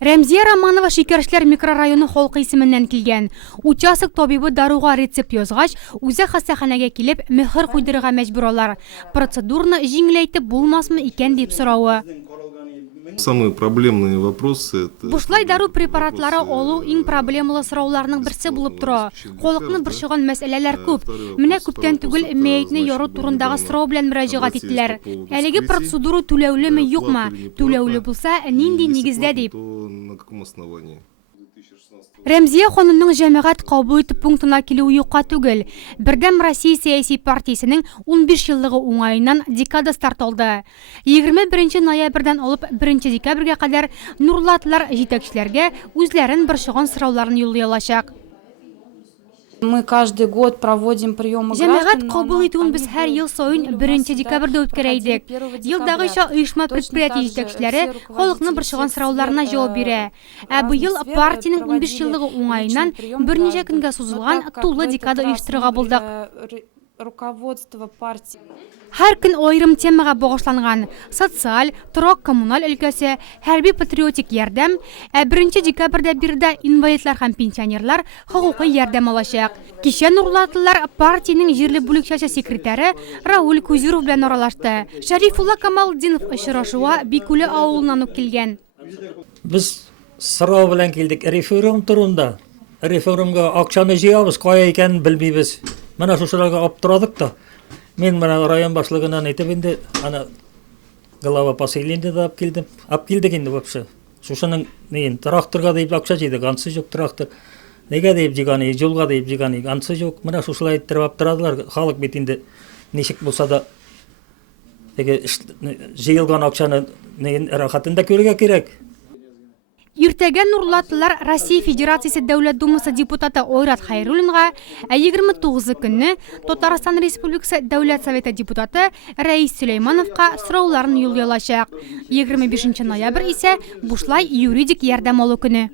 Рәмзия Романова Шикәршләр микрорайоны халкы исеменнән килгән. Участок табибы даруга рецепт язгач, үзе хастаханәгә килеп, мөһер куйдырырга мәҗбүр алар. Процедураны җиңеләйтеп булмасмы икән дип сорауы. Самые проблемные вопросы это... Бушлай дару препаратлары алу иң проблемалы сорауларның берсе булып тора. Халыкны борчыган мәсьәләләр күп. Менә күптән түгел мәетне яру турындагы сорау белән мөрәҗәгать иттеләр. Әлеге процедура түләүлеме, юкмы? Түләүле булса, нинди нигездә дип. Рәмзия ханымның җәмәгать кабул итү пунктына килүе юкка түгел. Бердәм Россия сәяси партиясенең 15 еллыгы уңаеннан декада старт алды. 21 ноябрьдән алып 1 декабрьгә кадәр нурлатлар җитәкчеләргә үзләрен борчыган сорауларын юллый алачак. Мы каждый год проводим приемы Җәмәгать кабул итүен без һәр ел саен 1 декабрьдә үткәрә идек. Елдагыча оешма предприятие җитәкчеләре халыкны борчыган сорауларына җавап бирә. Ә быел партиянең 15 еллыгы уңаеннан берничә көнгә сузылган тулы декада оештырырга булдык. Руководство партии. Һәр көн аерым темага багышланган: социаль, торак коммуналь өлкәсе, хәрби патриотик ярдәм, 1 декабрьдә бирдә инвалидлар һәм пенсионерлар хокукый ярдәм алачак. Кичә нурлатлылар партиянең җирле бүлекчәсе секретаре Рауль Кузиров белән аралашты. Шәрифулла Камалдинов очрашуга Бикүле авылыннан ук килгән. Biz сорау белән килдек референдум турында. Референдумга акчаны җыябыз, кая икәнен белмибез. Менә шушыларга аптырадык та. Мен менә район башлыгыннан әйтеп инде, ана глава поселения да алып килдек инде вообще. Шушының нен тракторга дип акча җыйдык, ансы юк трактор. Нигә дип җыганы, юлга дип җыганы, ансы юк. Менә шушылай әйттереп аптырадылар. Халык бит инде ничек булса да җыелган акчаны рәхәтендә күрергә кирәк. Иртәгә нурлатлылар Россия Федерациясе Дәүләт Думасы депутаты Ойрат Хайруллинга, 29 көнне Татарстан Республикасы Дәүләт Советы депутаты Рәис Сөләймановка сорауларын юллый алачак. 25 ноябрь исә бушлай юридик ярдәм алу көне.